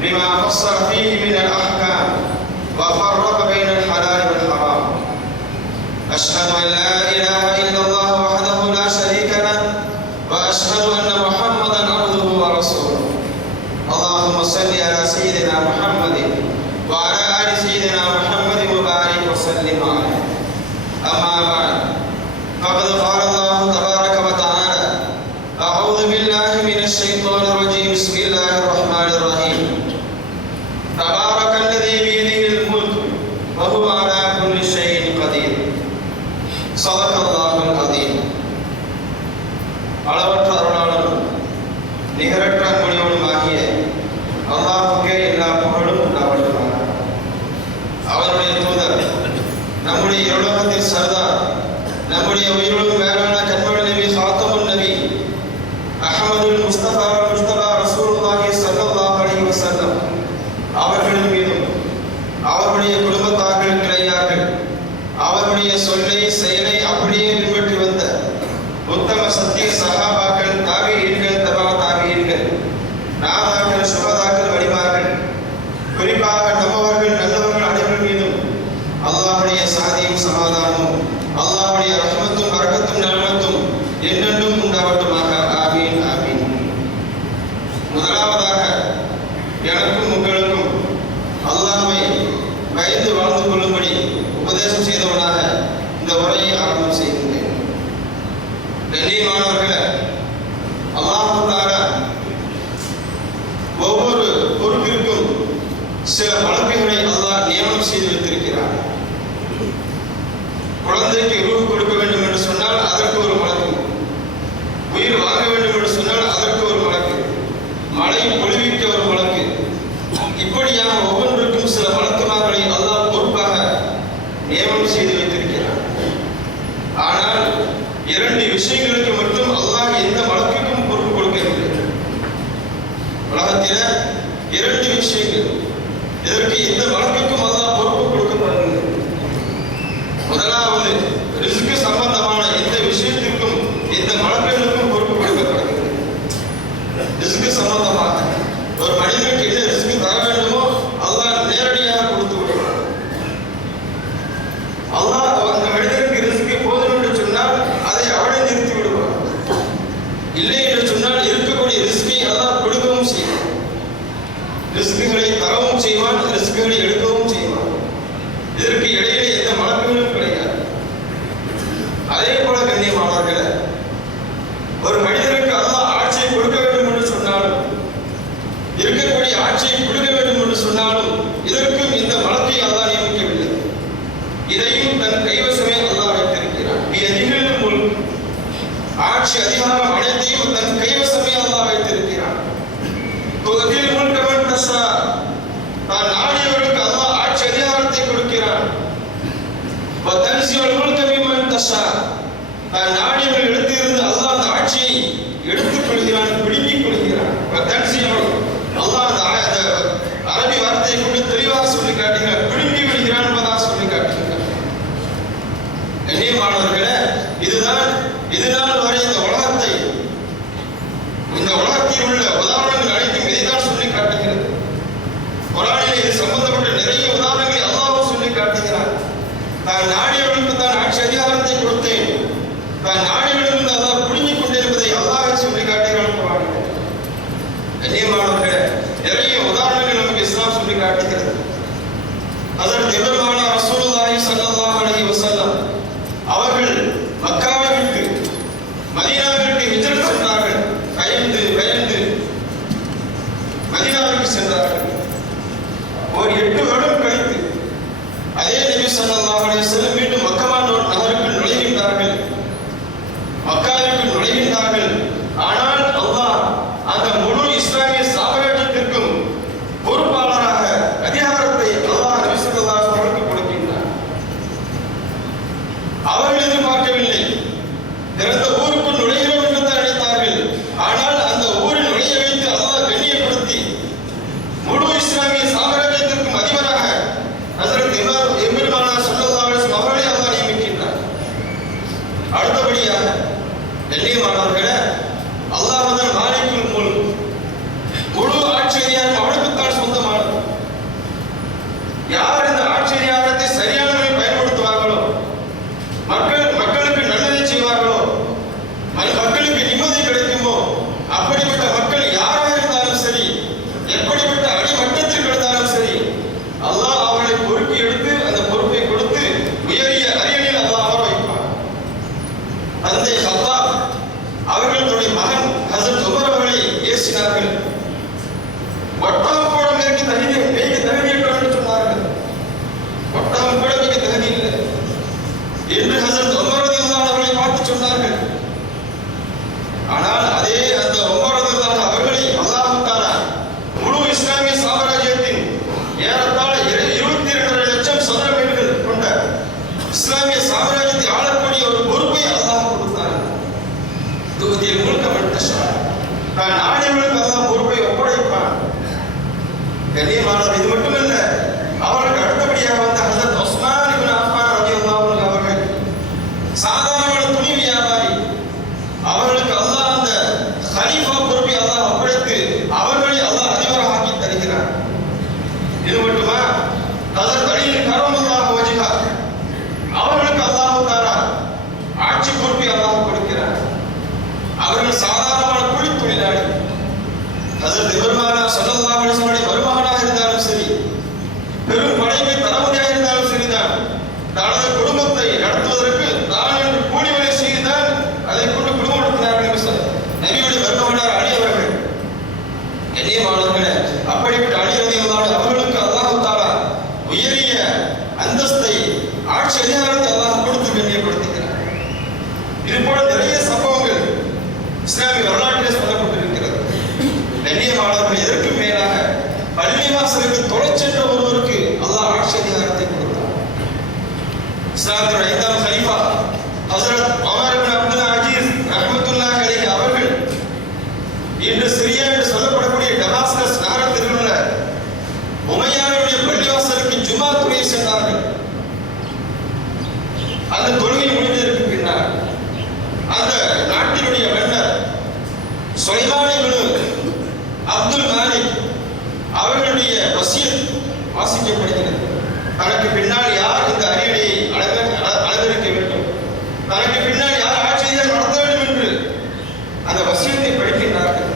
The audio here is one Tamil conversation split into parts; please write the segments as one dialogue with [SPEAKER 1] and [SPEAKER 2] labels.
[SPEAKER 1] بما فصل فيه من الأحكام وفرق بين الحلال والحرام. أشهد أن لا إله சதக்கல்லாமல் அதீம் அளவற்ற அருளாளரும் நிகரற்ற அன்பளிவனும் ஆகிய அல்லாஹுக்கே எல்லா புகழும் உண்டாவடுவார் அவருடைய தூதர் நம்முடைய உலகத்தின் சர்தார் நம்முடைய உயிரோடு ஒவ்வொரு பொறுப்பிற்கும் சில வழக்குகளை அல்லாஹ் நியமனம் செய்து வைத்திருக்கிறார் குழந்தைக்கு உருவு கொடுக்க வேண்டும் என்று சொன்னால் அதற்கு ஒரு வழக்கு. உயிர் வாங்க வேண்டும் என்று சொன்னால் அதற்கு ஒரு வழக்கு. மழை பொழுவிக்க ஒரு வழக்கு. இப்படியான ஒவ்வொன்றுக்கும் சில வழக்குமார்களை அல்லாஹ் பொறுப்பாக நியமனம் செய்து வைத்திருக்கிறார் ஆனால் இரண்டு விஷயங்களுக்கு மட்டும் உலகத்தில இரண்டு விஷயங்கள். இதற்கு எந்த வழக்கு கண்ணியமானவர்களே நிறைய உதாரணங்கள் நமக்கு இஸ்லாம் சொல்லி காட்டுகிறது. அதற்கு எவ்வளவான அரசு ஆட்சி அதிகாரத்தை வாசிக்கப்படுகிறது. தனக்கு பின்னால் யார் இந்த அரியணையை அளவ- அளவிருக்க வேண்டும்? தனக்கு பின்னால் யார் ஆட்சியை நடத்த வேண்டும் என்று? அந்த வசியத்தை படிக்கின்றார்கள்.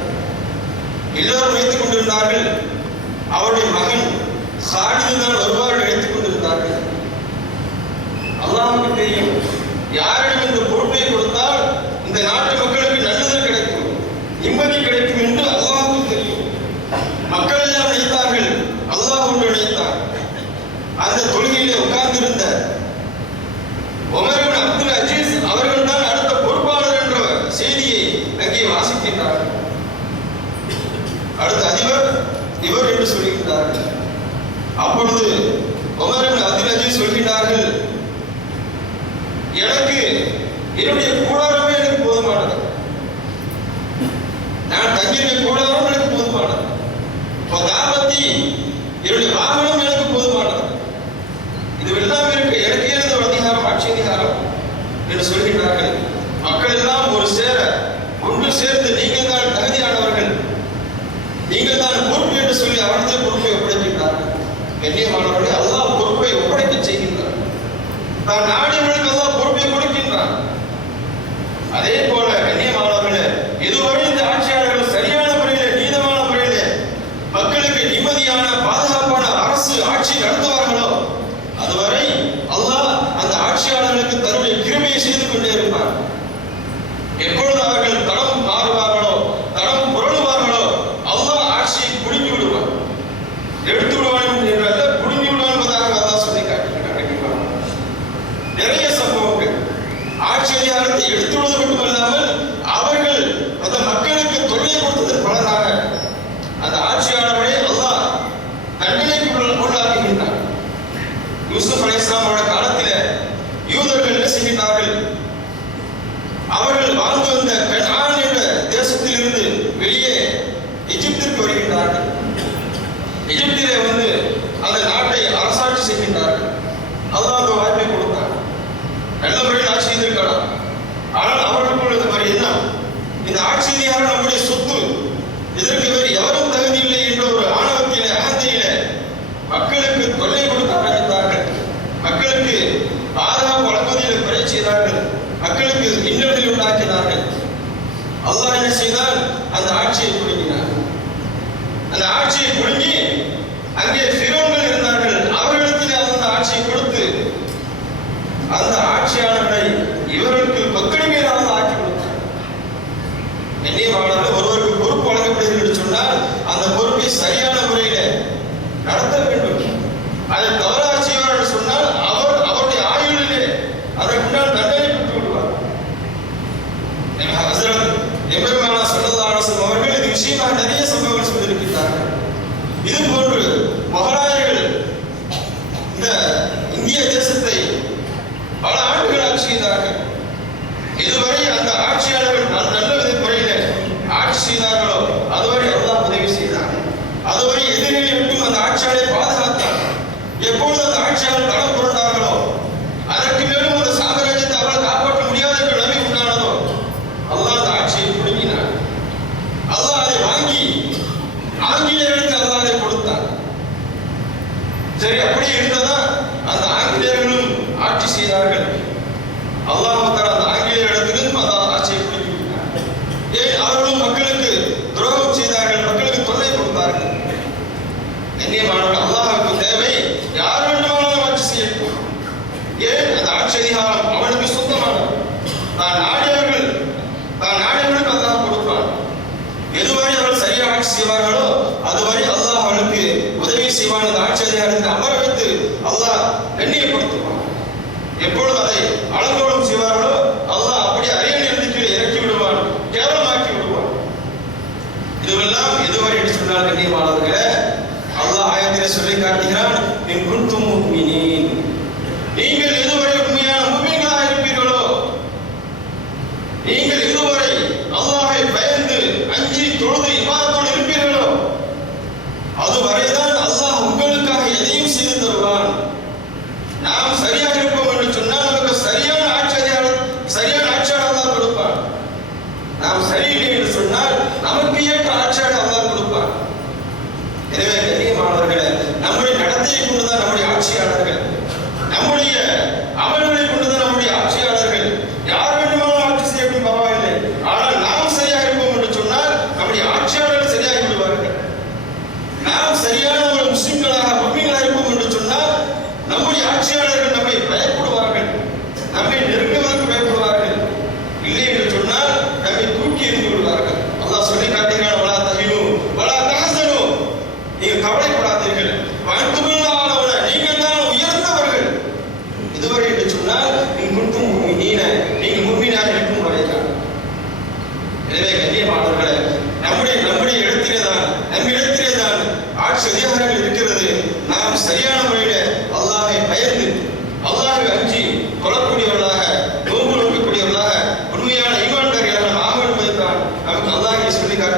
[SPEAKER 1] எல்லோரும் நினைத்துக் கொண்டிருந்தார்கள். அவருடைய மகன் சாலிது தான் வருவார் நினைத்துக் கொண்டிருந்தார்கள். அல்லாஹ்வுக்கு தெரியும். யாரிடம் இந்த பொறுப்பை கொடுத்தால் இந்த நாட்டு மக்களுக்கு நல்லது கிடைக்கும் நிம்மதி கிடைக்கும் என்று அல்லாஹ்வுக்கு தெரியும் மக்கள் எல்லாம் நினைத்தார்கள் அல்லாஹ் ஒன்று நினைத்தார் அந்த தொழுகையிலே உட்கார்ந்திருந்த உமர் இப்னு அப்துல் அஜீஸ் அவர்கள் தான் அடுத்த பொறுப்பாளர் என்ற செய்தியை அங்கே வாசிக்கின்றார்கள் அடுத்த அதிபர் இவர் என்று அப்பொழுது உமர் அதிரஜி சொல்கிறார்கள் எனக்கு என்னுடைய கூடாரமே எனக்கு போதுமானது. நான் தங்கியிருக்க கூடாரம் எனக்கு போதுமானது. பதாபத்தி என்னுடைய வாகனம் எனக்கு போதுமானது. இது எல்லாம் இருக்கு எனக்கு எனது அதிகாரம் ஆட்சி அதிகாரம் என்று சொல்கிறார்கள் மக்கள் எல்லாம் ஒரு சேர ஒன்று சேர்ந்து நீங்கள் தான் தகுதியானவர்கள் நீங்கள் தான் பொறுப்பு என்று சொல்லி அவரது பொறுப்பை ஒப்படைக்கின்றார்கள் பிரியமானவர்களே அல்லாஹ் பொறுப்பை ஒப்படைத்து செய்கின்றார் தான் நாடி அல்லாஹ் பொறுப்பை கொடுக்கின்றான் அதே போல கண்ணியமானவர்களே இதுவரை இந்த ஆட்சியாளர்கள் சரியான முறையிலே நீதமான முறையிலே மக்களுக்கு நிம்மதியான பாதுகாப்பான அரசு ஆட்சி நடத்துவார்களோ அதுவரை அல்லாஹ் அந்த ஆட்சியாளர்களுக்கு தன்னுடைய கிருமையை செய்து கொண்டே இருப்பார் எப்பொழுது அவர்கள் தடம் மாறுவார்களோ தடம் புரளுவார்களோ அல்லாஹ் ஆட்சியை புடுங்கி விடுவார் எடுத்து விடுவான் என்றல்ல புடுங்கி விடுவான் என்பதாக அல்லாஹ் சொல்லி காட்டுகிறார் கண்டிப்பாக நிறைய சம்பவங்கள் ஆட்சி அதிகாரத்தை எடுத்துள்ளது மட்டுமல்லாமல் அவர்கள் அந்த மக்களுக்கு தொல்லை கொடுத்ததன் பலனாக அந்த ஆட்சியாளர்களை அல்லாஹ் தண்டனைக்கு உள்ள- உள்ளாக்குகின்றார் யூசுப் அலைஹிஸ்ஸலாமோட காலத்தில் யூதர்கள் என்ன செய்கிறார்கள் அவர்கள் வாழ்ந்து வந்த கனான் என்ற தேசத்தில் இருந்து வெளியே எஜிப்திற்கு வருகின்றார்கள். எஜிப்திலே வந்து அந்த நாட்டை அரசாட்சி செய்கின்றார்கள். அதுதான் அந்த வாய்ப்பை கொடுத்தார். நல்ல முறையில் ஆட்சி செய்திருக்கலாம் ஆனால் அவர்களுக்குள்ள இருந்த ஒரு எண்ணம் இந்த ஆட்சி அதிகாரம் நம்முடைய சொத்து இதற்கு வேறு எவரும் தகுதி இல்லை என்ற ஒரு ஆணவத்திலே அகந்தையிலே மக்களுக்கு தொல்லை கொடுக்க ஆரம்பித்தார்கள் மக்களுக்கு பாதுகாப்பு என்ன செய்தார்கள். மக்களுக்கு இன்னல்களை உண்டாக்கினார்கள். அல்லாஹ் என்ன செய்தால் அந்த ஆட்சியை பிடுங்கினார். அந்த ஆட்சியை பிடுங்கி அங்கே சிறுவர்கள் இருந்தார்கள். அவர்களுக்கு அந்த ஆட்சியை கொடுத்து அந்த ஆட்சியாளர்களை இவர்களுக்கு கொத்தடிமையாக ஆக்கி கொடுத்தார். கண்ணியமானவர்கள் ஒருவருக்கு பொறுப்பு வழங்கப்படுகிறது என்று சொன்னால் அந்த பொறுப்பை சரியான முறையில் எம்பெருமானா சொல்லதான நிறைய சம்பவங்கள் சொல்லியிருக்கிறார்கள் இது போன்று மகாராஜர்கள் இந்த இந்திய தேசத்தை பல ஆண்டுகள் ஆட்சி செய்தார்கள். இதுவரை அந்த ஆட்சியாளர்கள் நல்ல வித முறையில ஆட்சி செய்தார்களோ அதுவரை எல்லாம் உதவி செய்தார்கள். அதுவரை எதிரிகளுக்கும் அந்த ஆட்சியாளரை பாதுகாத்தார் எப்போ ஆங்கிலேயருக்கு அதுதானே கொடுத்தார். சரி அப்படி இருந்ததா? அந்த ஆங்கிலேயர்களும் ஆட்சி செய்தார்கள். அல்லாஹ் அந்த அது அதுவரை அல்லாஹ் அவனுக்கு உதவி செய்வான் அந்த ஆட்சி அதிகாரத்தில் அமர வைத்து அல்லாஹ் கண்ணியப்படுத்துவான். எப்பொழுது அதை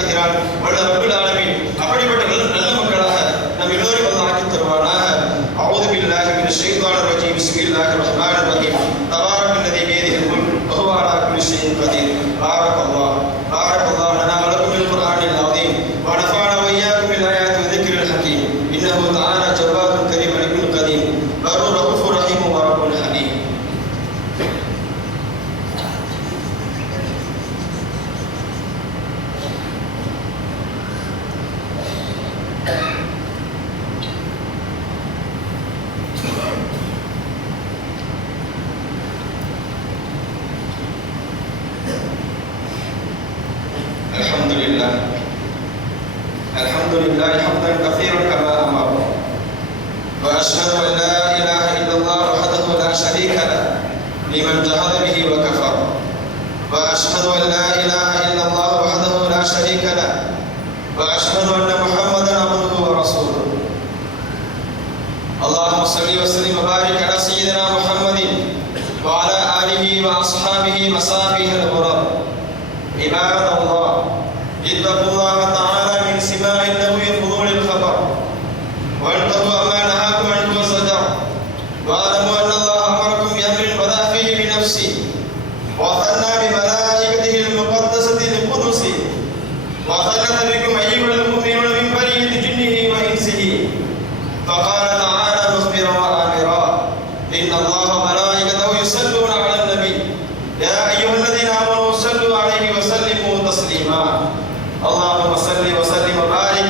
[SPEAKER 1] தருகிறான் வல்ல ரபுல் அப்படிப்பட்ட நல்ல மக்களாக நம் எல்லோரும் வந்து ஆக்கி தருவானாக. அவுது பில்லாஹி மின் ஷைத்தானிர் ரஜீம். ரஹீம். سيدنا محمد وعلى آله وأصحابه مصابيح الغرر عباد الله اتقوا الله تعالى اللهم صل وسلم وبارك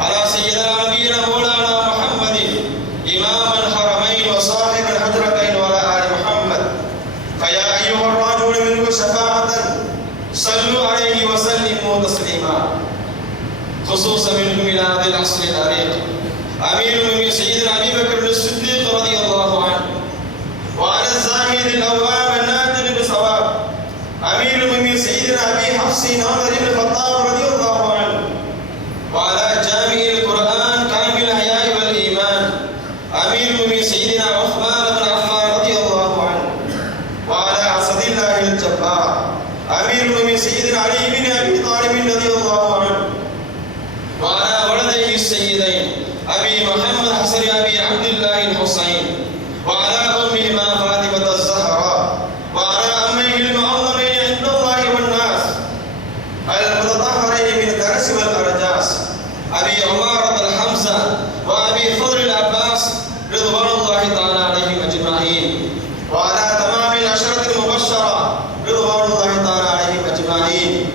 [SPEAKER 1] على سيدنا نبينا مولانا محمد إمام الحرمين وصاحب الحجرتين وعلى آل محمد. فيا أيها الرجل منه شفاعة صلوا عليه وسلموا تسليما. خصوصا منكم إلى هذه العصر العريق أمير من سيدنا أبي بكر الصديق رضي الله عنه وعلى الزاهد الأواب النادر بالصواب أمير من سيدنا أبي حفص عمر بن الخطاب رضي para عمارة الحمزة وأبي خضر العباس رضوان الله تعالى عليهم أجمعين. وعلى تمام العشرة المبشرة رضوان الله تعالى عليهم أجمعين.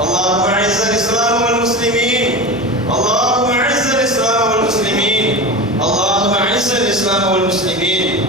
[SPEAKER 1] اللهم أعز الإسلام والمسلمين. اللهم أعز الإسلام والمسلمين. اللهم أعز الإسلام والمسلمين.